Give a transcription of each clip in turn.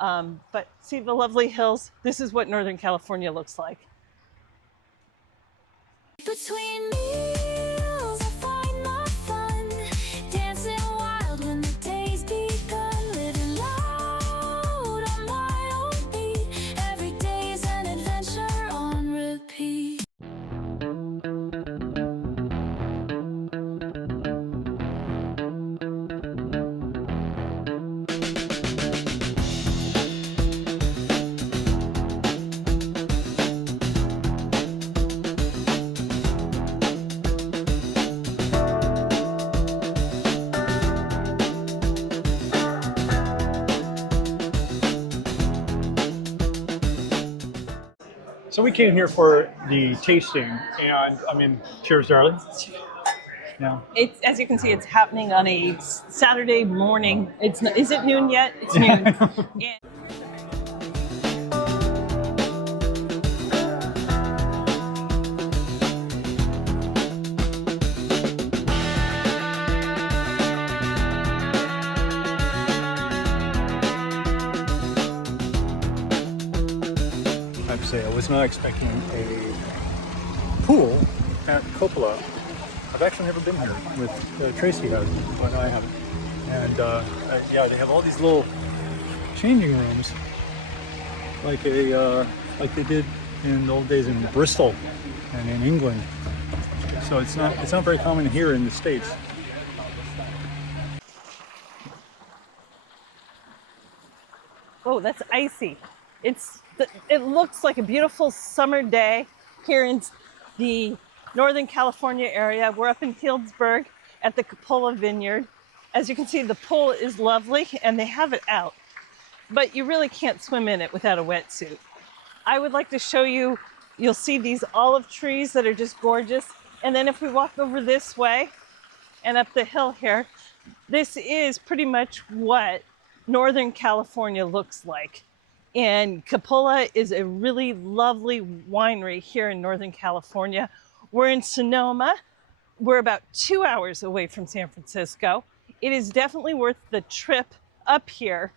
But see the lovely hills? This is what Northern California looks like. Between meals, I find my fun, dancing wild when the day's begun, living loud on my own beat. Every day's an adventure on repeat. So we came here for the tasting, and I mean, cheers, darling. Yeah. It's, as you can see, it's happening on a Saturday morning. Is it noon yet? It's noon. And I have to say, I was not expecting a pool at Coppola. I've actually never been here with Tracy has, but I haven't. And yeah, they have all these little changing rooms, like they did in the old days in Bristol and in England. So it's not very common here in the States. oh, that's icy. It looks like a beautiful summer day here in the Northern California area. We're up in Healdsburg at the Coppola Vineyard. As you can see, the pool is lovely and they have it out, but you really can't swim in it without a wetsuit. I would like to show you, you'll see these olive trees that are just gorgeous. And then if we walk over this way and up the hill here, this is pretty much what Northern California looks like. And Coppola is a really lovely winery here in Northern California. We're in Sonoma. We're about 2 hours away from San Francisco. It is definitely worth the trip up here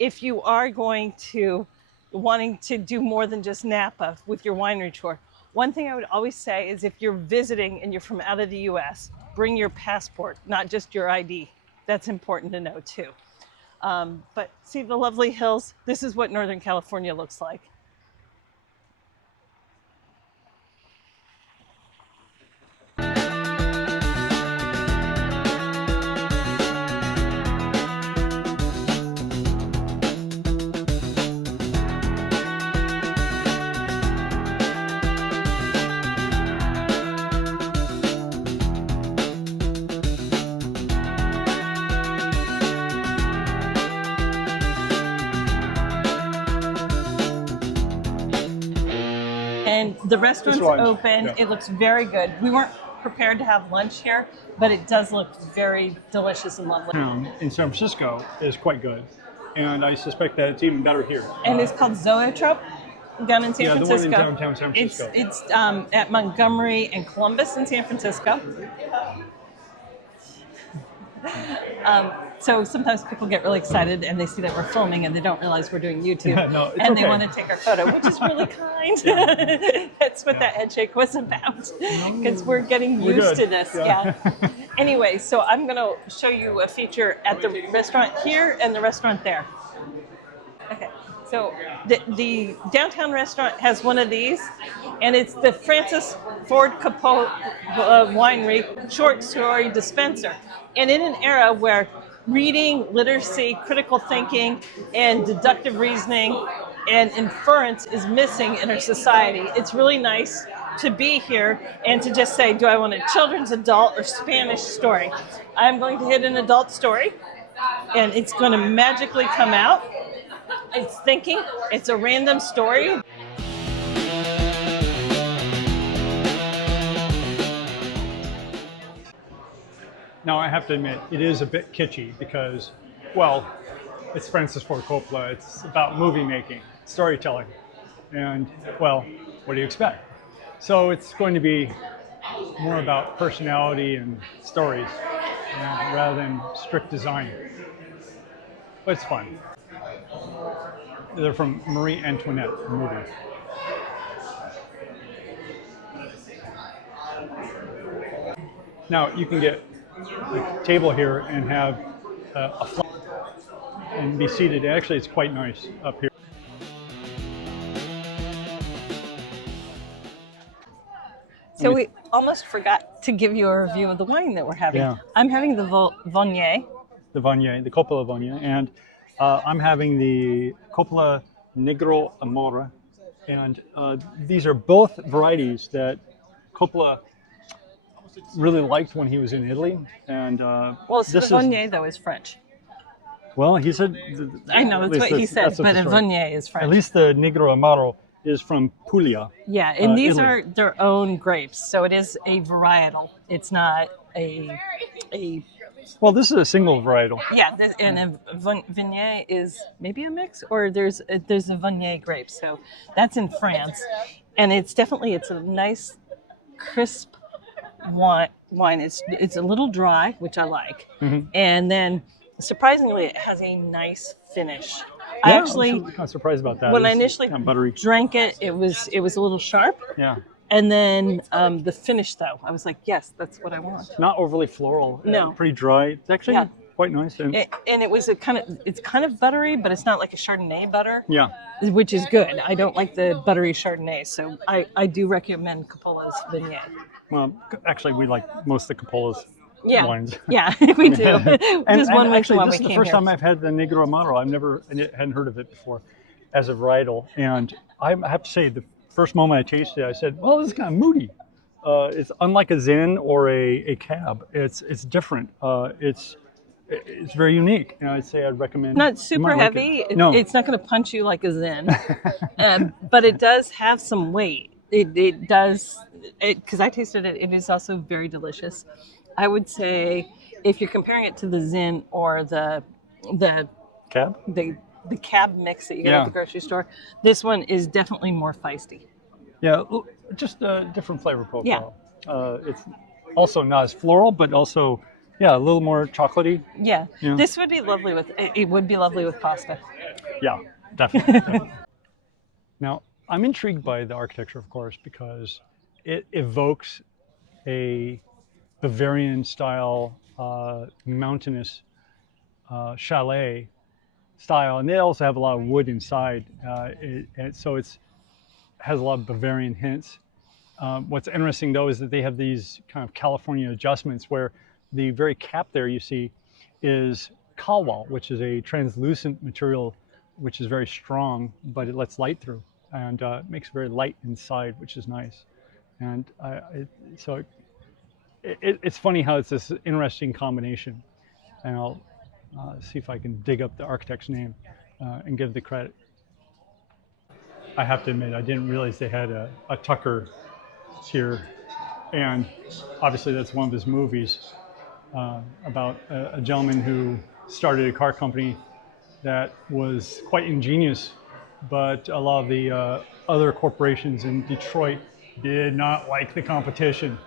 if you are wanting to do more than just Napa with your winery tour. One thing I would always say is if you're visiting and you're from out of the US, bring your passport, not just your ID. That's important to know too. But see the lovely hills? This is what Northern California looks like. And the restaurant's open. Yeah. It looks very good. We weren't prepared to have lunch here, but it does look very delicious and lovely. In San Francisco is quite good, and I suspect that it's even better here. And it's called Zoetrope down in San Francisco. The one in downtown San Francisco. It's at Montgomery and Columbus in San Francisco. So sometimes people get really excited and they see that we're filming and they don't realize we're doing YouTube. Yeah, no, and they want to take our photo, which is really kind. Yeah. That's what that headshake was about, because we're getting used to this. Yeah. Anyway, so I'm going to show you a feature at the restaurant here and the restaurant there. Okay. So the downtown restaurant has one of these, and it's the Francis Ford Coppola Winery short story dispenser. And in an era where reading, literacy, critical thinking, and deductive reasoning and inference is missing in our society, it's really nice to be here and to just say, do I want a children's, adult, or Spanish story? I'm going to hit an adult story, and it's going to magically come out. It's thinking, it's a random story. Now, I have to admit, it is a bit kitschy because, well, it's Francis Ford Coppola. It's about movie making, storytelling, and, well, what do you expect? So it's going to be more about personality and stories rather than strict design. But it's fun. They're from Marie Antoinette movie. Now you can get a table here and have a flat and be seated. Actually, it's quite nice up here. So we almost forgot to give you a review of the wine that we're having. Yeah. I'm having the Viognier. The Viognier, the Coppola Viognier, and I'm having the Coppola Negro Amore, and these are both varieties that Coppola really liked when he was in Italy. And Well, so the Viognier, though, is French. well, he said. I know, that's what he said, but a Viognier is French. At least the Negro Amaro is from Puglia. Yeah, and these Italy. are their own grapes, so it is a varietal. It's not a Well, this is a single varietal. yeah. And a Viognier is maybe a mix, or there's a Viognier grape. So that's in France, and it's a nice, crisp wine. It's a little dry, which I like, and then surprisingly, it has a nice finish. I Yeah, actually, I'm kind of surprised about that. when I It's initially kind of buttery. drank it, it was a little sharp. Yeah, And then the finish, though, I was like, yes, that's what I want. not overly floral. No. Pretty dry. It's actually Yeah. quite nice. And And it was it's kind of buttery, but it's not like a Chardonnay butter, yeah, which is good. I don't like the buttery Chardonnay, so I do recommend Coppola's Viognier. well, actually, we like most of the Coppola's Yeah, wines. yeah, we do. And, Just one actually, when this we is the came first here. time I've had the Negro Amaro. Hadn't heard of it before as a varietal. And I have to say, the first moment I tasted it, I said, well, this is kind of moody. It's unlike a Zin or a Cab. It's different. It's very unique. And I'd say I'd recommend. Not you super might like heavy. it. No. It's not going to punch you like a Zen, but it does have some weight. It does, because I tasted it. It is also very delicious. I would say if you're comparing it to the Zin or the Cab? the Cab mix that you get Yeah. at the grocery store, this one is definitely more feisty. Yeah, just a different flavor profile. It's also not as floral, but also, a little more chocolatey. Yeah. Yeah. This would be lovely with pasta. Yeah, definitely. Now, I'm intrigued by the architecture, of course, because it evokes a Bavarian style mountainous chalet style, and they also have a lot of wood inside, so it has a lot of Bavarian hints. What's interesting though is that they have these kind of California adjustments where the very cap there you see is kalwal, which is a translucent material which is very strong, but it lets light through, and it makes it very light inside, which is nice. And it's funny how it's this interesting combination, and I'll see if I can dig up the architect's name and give the credit. I have to admit, I didn't realize they had a Tucker here, and obviously that's one of his movies about a gentleman who started a car company that was quite ingenious, but a lot of the other corporations in Detroit did not like the competition.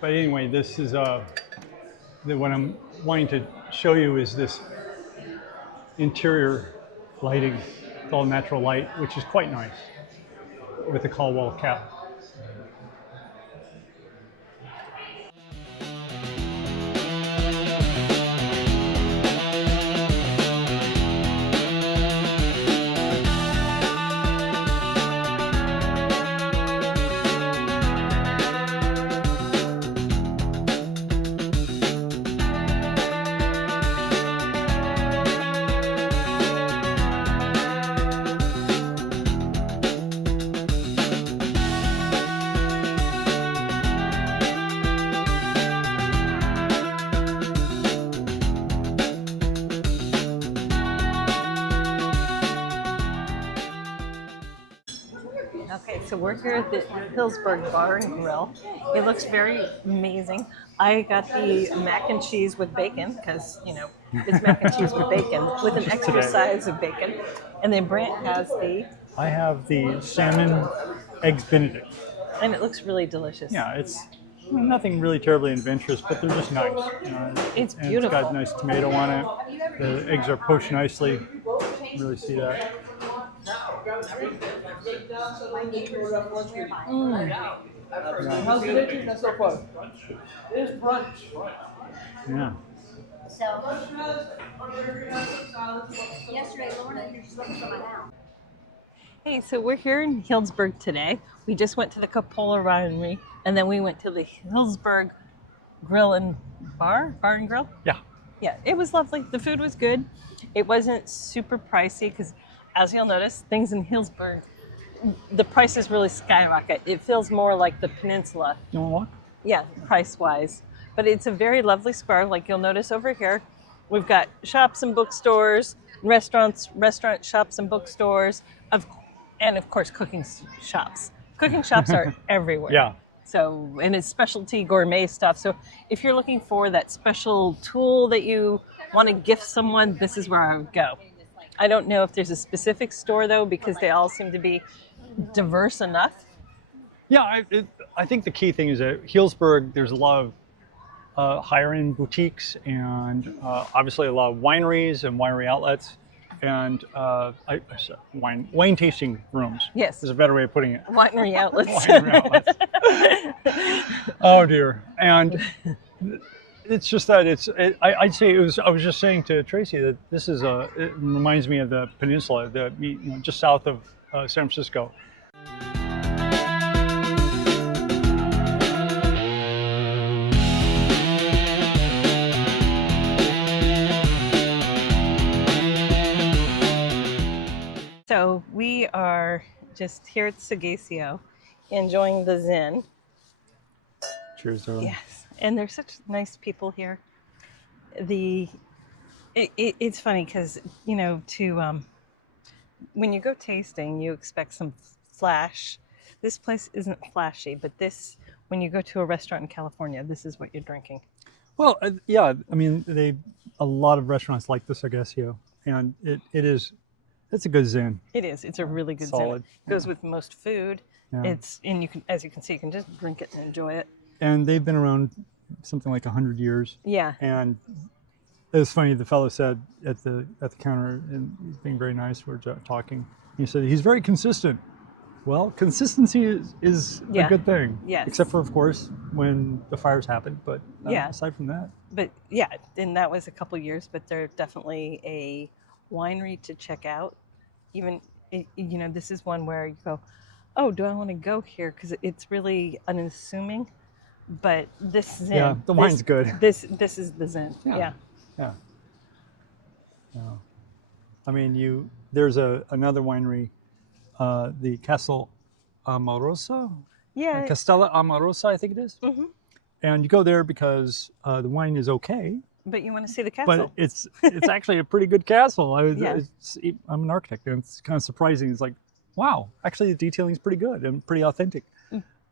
But anyway, this is what I'm wanting to show you is this interior lighting. It's all natural light, which is quite nice with the Caldwell cap. Okay, so we're here at the Healdsburg Bar and Grill. It looks very amazing. I got the mac and cheese with bacon because, it's mac and cheese with bacon with an extra size of bacon. And then Brant has I have the salmon eggs Benedict. and it looks really delicious. Yeah, it's nothing really terribly adventurous, but they're just nice. It's It's beautiful. got nice tomato on it. The eggs are poached nicely. Really see that. How's the day treating us so far? It's brunch. Yeah. So yesterday, Lorna finished looking for my house. Hey, so we're here in Healdsburg today. We just went to the Cupola Winery, and then we went to the Healdsburg Grill and Bar and Grill. Yeah. Yeah, it was lovely. The food was good. It wasn't super pricey because, as you'll notice, things in Healdsburg, the prices really skyrocket. It feels more like the peninsula. You want to walk? Yeah, price-wise. But it's a very lovely square. Like you'll notice over here, we've got shops and bookstores, restaurants, shops and bookstores, and of course cooking shops. Cooking shops are everywhere. Yeah. So, and it's specialty gourmet stuff. So if you're looking for that special tool that you want to gift someone, this is where I would go. I don't know if there's a specific store though, because they all seem to be diverse enough. Yeah, I think the key thing is that Healdsburg, there's a lot of higher end boutiques and obviously a lot of wineries and winery outlets and wine tasting rooms. Yes. Is a better way of putting it. Winery outlets. Winery outlets. Oh dear. And it's just that I'd say I was just saying to Tracy that this is it reminds me of the peninsula, just south of San Francisco. So we are just here at Sagacio enjoying the Zen. Cheers, darling. Yes, and they're such nice people here. It's funny because, when you go tasting, you expect some flash. This place isn't flashy, but when you go to a restaurant in California, this is what you're drinking. Well, yeah, I mean, a lot of restaurants like the Sagacio, and it's a good Zen. It is. It's a really good Solid. Zen. It goes with most food. Yeah. And you can, as you can see, you can just drink it and enjoy it. And they've been around something like 100 years. Yeah. And it was funny. The fellow said at the counter, and he's being very nice. We're talking. He said he's very consistent. Well, consistency is a good thing. Yes. Except for, of course, when the fires happen. But aside from that. But yeah, and that was a couple years. But they're definitely a winery to check out. Even this is one where you go, oh, do I want to go here? Because it's really unassuming. But this Zen, yeah, the wine's good. This is the Zen. Yeah. I mean, there's another winery, the Castle Amorosa. Yeah. Castella Amorosa, I think it is. Mm-hmm. And you go there because the wine is okay. But you want to see the castle. But it's actually a pretty good castle. I'm an architect, and it's kind of surprising. It's like, wow, actually the detailing is pretty good and pretty authentic.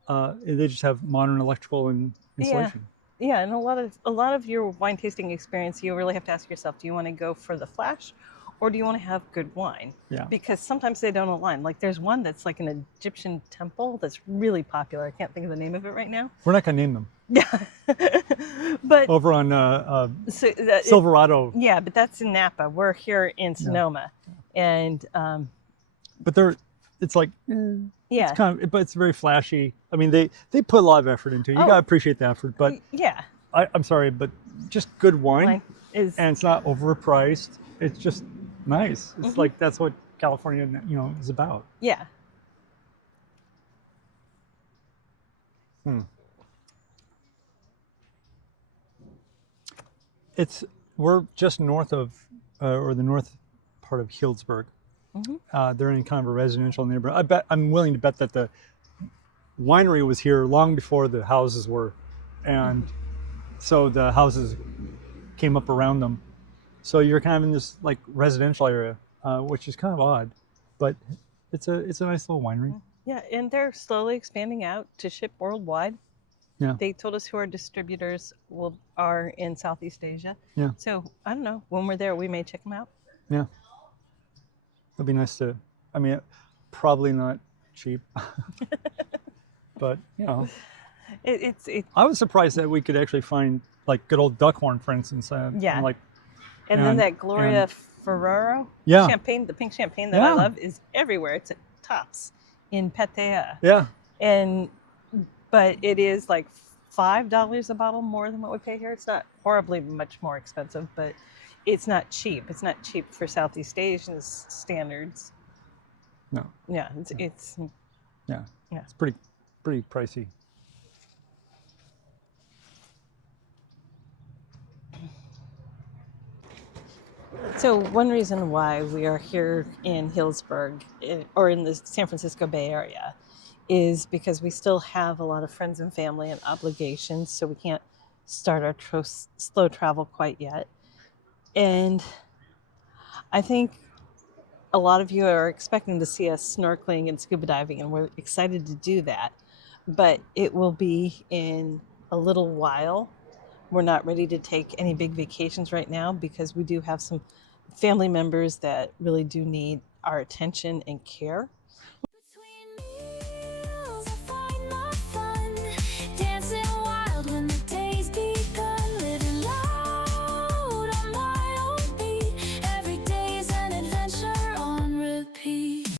They just have modern electrical and insulation. Yeah, and a lot of your wine tasting experience, you really have to ask yourself, do you want to go for the flash, or do you want to have good wine? Yeah. Because sometimes they don't align. Like there's one that's like an Egyptian temple that's really popular. I can't think of the name of it right now. We're not going to name them. Yeah. But over on Silverado. Yeah, but that's in Napa. We're here in Sonoma. Yeah. And but it's like yeah, it's kind of, but it's very flashy. I mean, they put a lot of effort into it. You gotta appreciate the effort. But yeah, I'm sorry, but just good wine is, and it's not overpriced. It's just nice. It's like that's what California, is about. Yeah. We're just north of, or the north part of Healdsburg. They're in kind of a residential neighborhood. I'm willing to bet that the winery was here long before the houses were, and so the houses came up around them. So you're kind of in this like residential area, which is kind of odd, but it's a nice little winery. Yeah, and they're slowly expanding out to ship worldwide. Yeah. They told us who our distributors are in Southeast Asia. Yeah. So I don't know, when we're there, we may check them out. Yeah. It'd be nice to, I mean, probably not cheap, but I was surprised that we could actually find like good old Duckhorn, for instance. Yeah. And then that Gloria Ferrero Yeah. champagne, the pink champagne that I Yeah. love, is everywhere. It's at Tops in Pattaya. Yeah. But it is like $5 a bottle more than what we pay here. It's not horribly much more expensive, but it's not cheap. It's not cheap for Southeast Asian standards. No. Yeah, it's Yeah. Yeah. It's pretty pricey. So one reason why we are here in Healdsburg or in the San Francisco Bay Area is because we still have a lot of friends and family and obligations, so we can't start our slow travel quite yet. And I think a lot of you are expecting to see us snorkeling and scuba diving, and we're excited to do that. But it will be in a little while. We're not ready to take any big vacations right now because we do have some family members that really do need our attention and care.